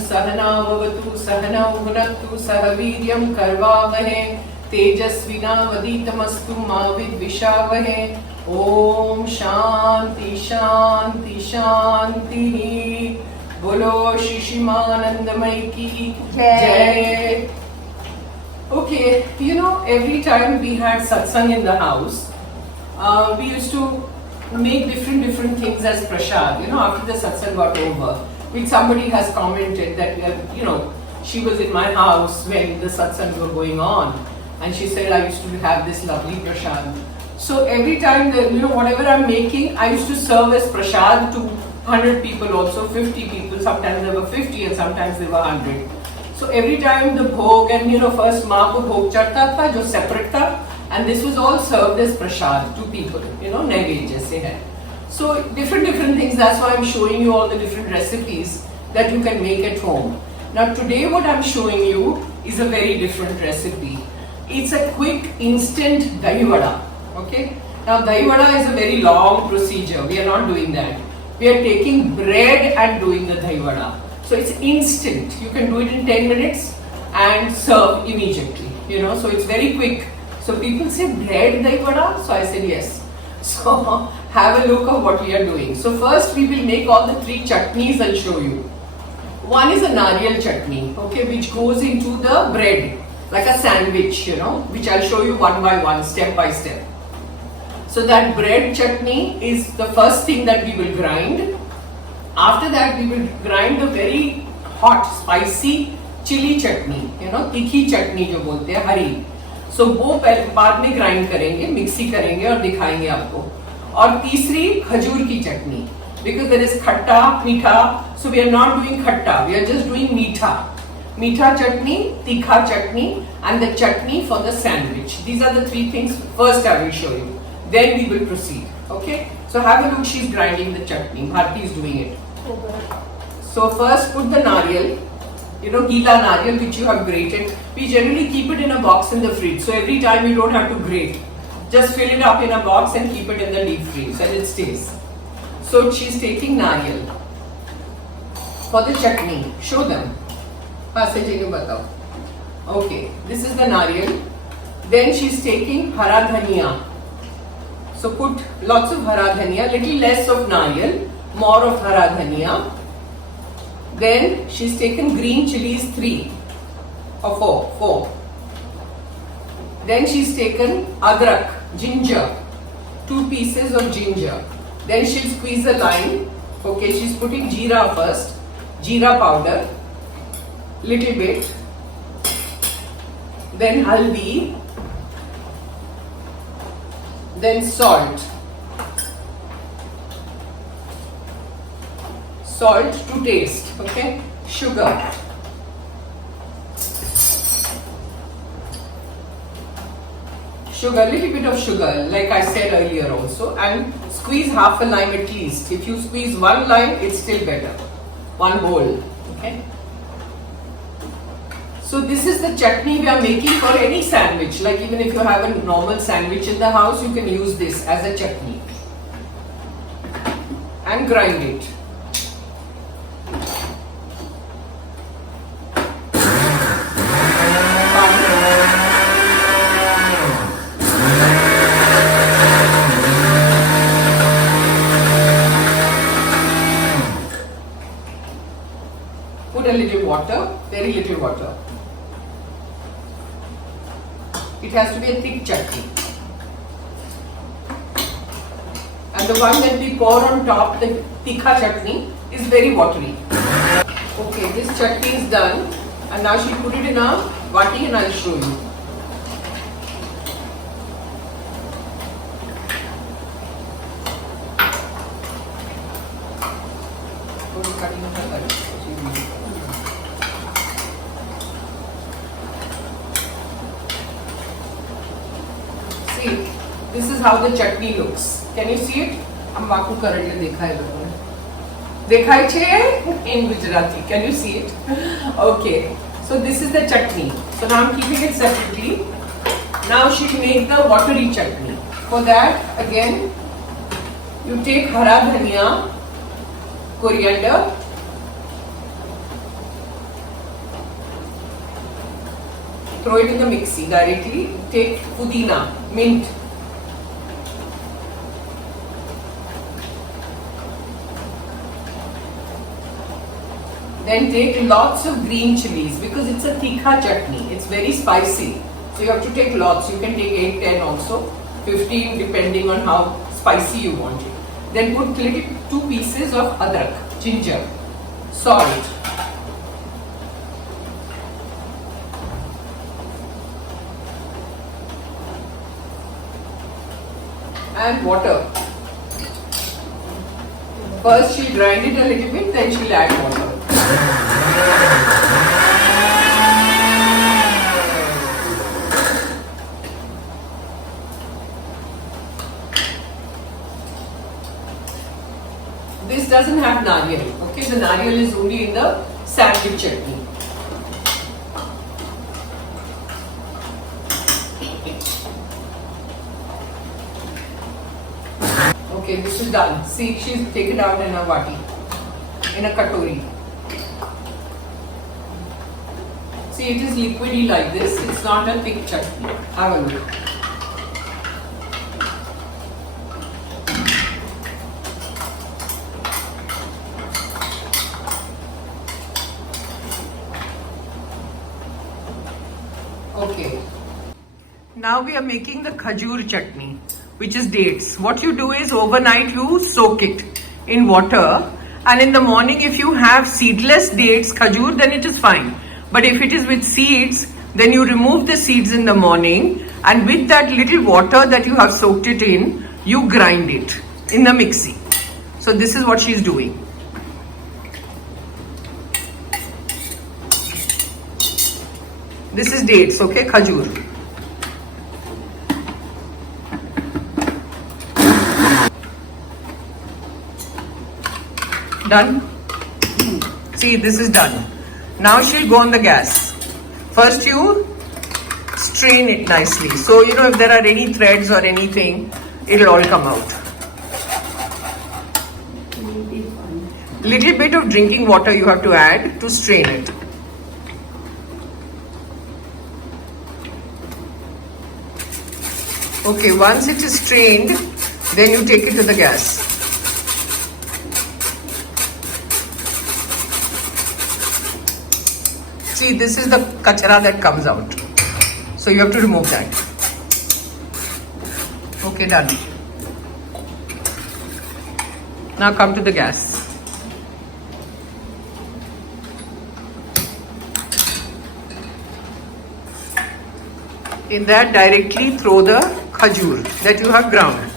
सहनाववतु सहनौ भुनक्तु सह वीर्यं करवावहे तेजस्विनावधीतमस्तु मा विद्विषावहे। ओम शांति शांति शांति। बोलो शिशिमानंदमय की जय। Okay, you know, every time we had satsang in the house, we used to make different things as prasad. You know, after the satsang got over, which somebody has commented that you know, she was in my house when the satsangs were going on, and she said I used to have this lovely prasad. So every time the, you know, whatever I'm making, I used to serve as prasad to 100 people, also 50 people. Sometimes there were 50 and sometimes there were 100. So every time the bhog, and you know, first maa ko bhog chadta tha jo separate tha, and this was all served as prasad to people, you know, naivedya se hai. So different things. That's why I'm showing you all the different recipes that you can make at home. Now today what I'm showing you is a very different recipe. It's a quick instant dahi vada. Okay. Now dahi vada is a very long procedure. We are not doing that. We are taking bread and doing the dahi vada. So it's instant. You can do it in 10 minutes and serve immediately. You know, so it's very quick. So people say bread dahi vada. So I said yes. So have a look of what we are doing. So first we will make all the 3 chutneys. I'll show you. One is a nariyal chutney, okay, which goes into the bread like a sandwich, you know, which I'll show you one by one, step by step. So that bread chutney is the first thing that we will grind. After that we will grind the very hot spicy chili chutney, you know, tikhi chutney जो बोलते हैं हरी. So वो बाद में grind करेंगे, mixie करेंगे और दिखाएंगे आपको. और तीसरी खजूर की चटनी, because there is खट्टा मीठा, so we are not doing खट्टा, we are just doing मीठा. मीठा चटनी, तीखा चटनी, and the chutney for the sandwich. These are the 3 things. First I will show you. Then we will proceed. Okay? So have a look. She's grinding the chutney. Bharti is doing it. So first put the nariyal, you know, gila nariyal which you have grated. We generally keep it in a box in the fridge. So every time you don't have to grate. Just fill it up in a box and keep it in the deep freeze and it stays. So she's taking nariyal for the chutney. Show them. Okay, this is the nariyal. Then she's taking hara dhaniya. So put lots of hara dhaniya, little less of nariyal, more of hara dhaniya. Then she's taken green chilies 3 or 4. Then she's taken adrak, ginger, 2 pieces of ginger. Then she'll squeeze a lime. Okay, she's putting jeera first, jeera powder, little bit. Then haldi. Then salt. Salt to taste. Okay, sugar. Sugar, little bit of sugar, like I said earlier also, and squeeze half a lime at least. If you squeeze 1 lime, it's still better. 1 whole. Okay. So this is the chutney we are making for any sandwich. Like even if you have a normal sandwich in the house, you can use this as a chutney. And grind it. Put a little water, very little water. It has to be a thick chutney. And the one that we pour on top, the tikha chutney, is very watery. Okay, this chutney is done. And now she put it in a vati and I'll show you. See, this is how the chutney looks. Can you see it? हम वाकू currently देखा है लोगों ने. देखाई छे in Gujarati. Can you see it? Okay. So this is the chutney. So now I'm keeping it separately. Now she'll make the watery chutney. For that, again, you take hara dhaniya, coriander, throw it in the mixie directly. Take pudina, mint. Then take lots of green chilies because it's a tikha chutney. It's very spicy. So you have to take lots. You can take 8, 10 also, 15 depending on how spicy you want it. Then put little 2 pieces of adrak, ginger, salt. And water. First she'll grind it a little bit, then she'll add water. This doesn't have nariyal, okay? The nariyal is only in the sandwich chutney. Okay, this is done. See, she's taken out in a vati, in a katori. See, it is liquidy like this. It's not a thick chutney. Have a look. Okay. Now we are making the khajur chutney, which is dates. What you do is overnight you soak it in water, and in the morning if you have seedless dates khajur, then it is fine. But if it is with seeds, then you remove the seeds in the morning, and with that little water that you have soaked it in, you grind it in the mixie. So this is what she is doing. This is dates, okay, khajur. Done? See, this is done. Now she'll go on the gas. First you strain it nicely. So, you know, if there are any threads or anything, it'll all come out. Little bit of drinking water you have to add to strain it. Okay, once it is strained, then you take it to the gas. See, this is the kachara that comes out. So you have to remove that. Okay, done. Now come to the gas. In that directly throw the khajur that you have ground.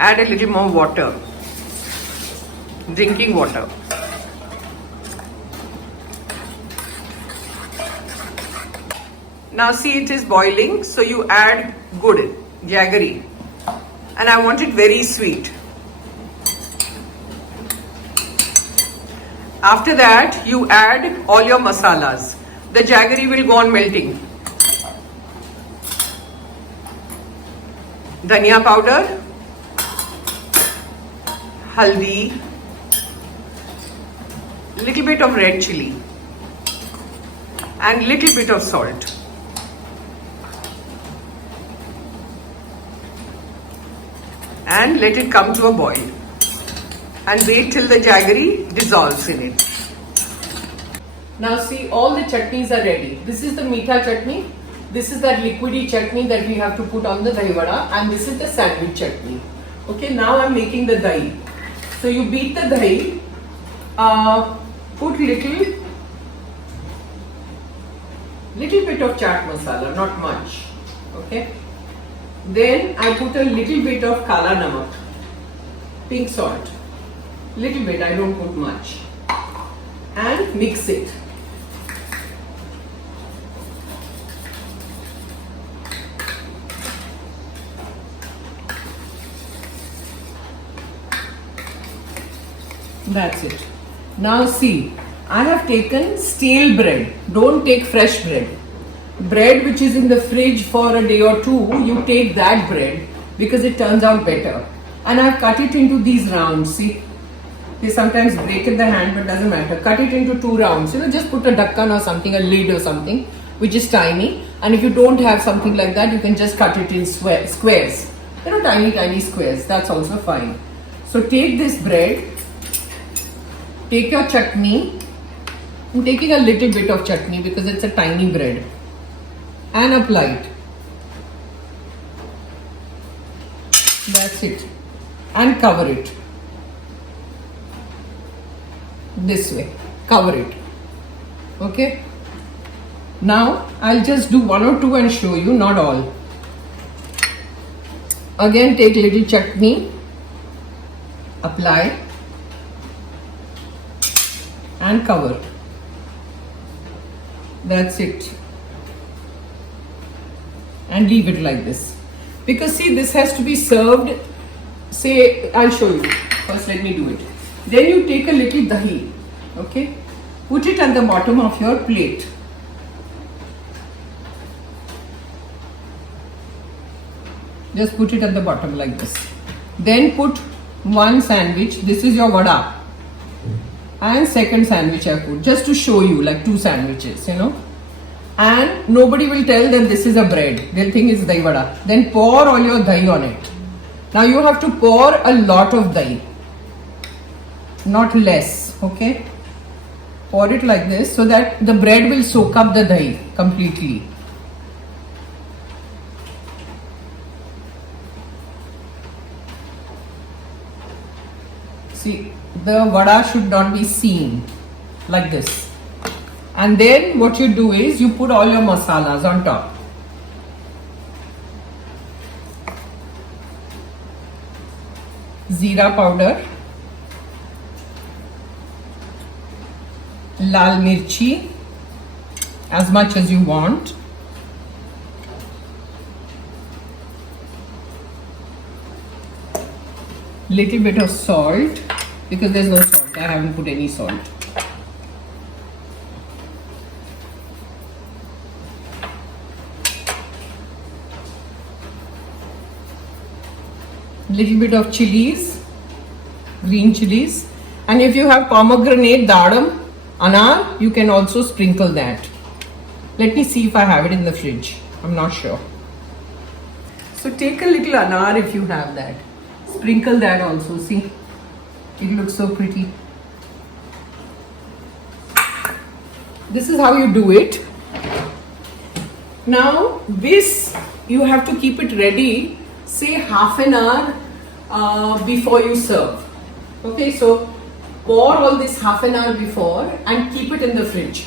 Add a little more water, drinking water. Now see, it is boiling, so you add good jaggery, and I want it very sweet. After that, you add all your masalas. The jaggery will go on melting. Dhania powder, haldi, little bit of red chili, and little bit of salt. And let it come to a boil. And wait till the jaggery dissolves in it. Now see, all the chutneys are ready. This is the meetha chutney. This is that liquidy chutney that we have to put on the dahi vada, and this is the sandwich chutney. Okay, now I'm making the dahi. So you beat the dahi, put little bit of chaat masala, not much. Okay. Then I put a little bit of kala namak, pink salt. Little bit, I don't put much. And mix it. That's it. Now see, I have taken stale bread. Don't take fresh bread. Bread which is in the fridge for a day or two, you take that bread because it turns out better. And I've cut it into these rounds, see. they sometimes break in the hand, but doesn't matter. Cut it into 2 rounds. Just put a dakkan or something, a lid or something, which is tiny. And if you don't have something like that, you can just cut it in squares. Tiny squares. That's also fine. So take this bread, take your chutney. I'm taking a little bit of chutney because it's a tiny bread, and apply it. That's it. And cover it. This way. Cover it. Okay. Now I'll just do 1 or 2 and show you, not all. Again, take little chutney, apply, and cover. That's it. And leave it like this. Because see, this has to be served. Say, I'll show you. First, let me do it. Then you take a little dahi. Okay. Put it at the bottom of your plate. Just put it at the bottom like this. Then put 1 sandwich. This is your vada. And second sandwich I put. Just to show you, like 2 sandwiches, And nobody will tell that this is a bread. They'll think it's dahi vada. Then pour all your dahi on it. Now you have to pour a lot of dahi. Not less. Okay. Pour it like this so that the bread will soak up the dahi completely. See, the vada should not be seen like this. And then what you do is you put all your masalas on top. Zeera powder, lal mirchi, as much as you want, little bit of salt, because there's no salt, I haven't put any salt. Little bit of chilies, green chilies, and if you have pomegranate, dadam, anar, you can also sprinkle that. Let me see if I have it in the fridge. I'm not sure. So take a little anar if you have that. Sprinkle that also. See, it looks so pretty. This is how you do it. Now this, you have to keep it ready, say half an hour before you serve. Okay, so pour all this half an hour before and keep it in the fridge.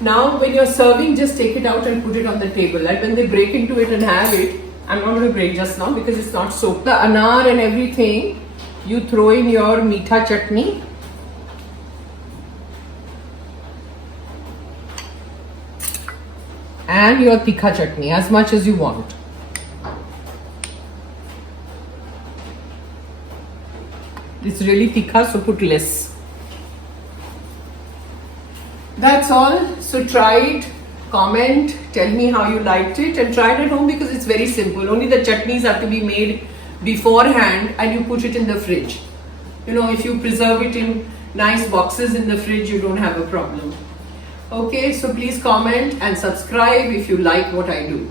Now when you're serving, just take it out and put it on the table. And when they break into it and have it, I'm not going to break just now because it's not soaked. The anar and everything, you throw in your meetha chutney. And your tikha chutney, as much as you want. It's really tikha, so put less. That's all. So try it, comment, tell me how you liked it, and try it at home because it's very simple. Only the chutneys have to be made beforehand and you put it in the fridge. If you preserve it in nice boxes in the fridge, you don't have a problem. Okay, so please comment and subscribe if you like what I do.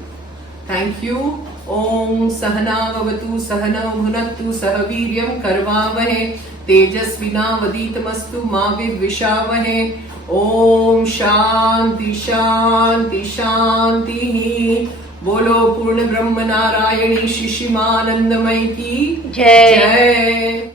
Thank you. Om Sahana Vavatu Sahana Bhunattu Sahaviryam Karvavahe Tejasvina Vaditamastu Ma Vidvishavahe. Om Shanti Shanti Shanti. Bolo Purna Brahma Narayani Shishimanandamai ki Jai.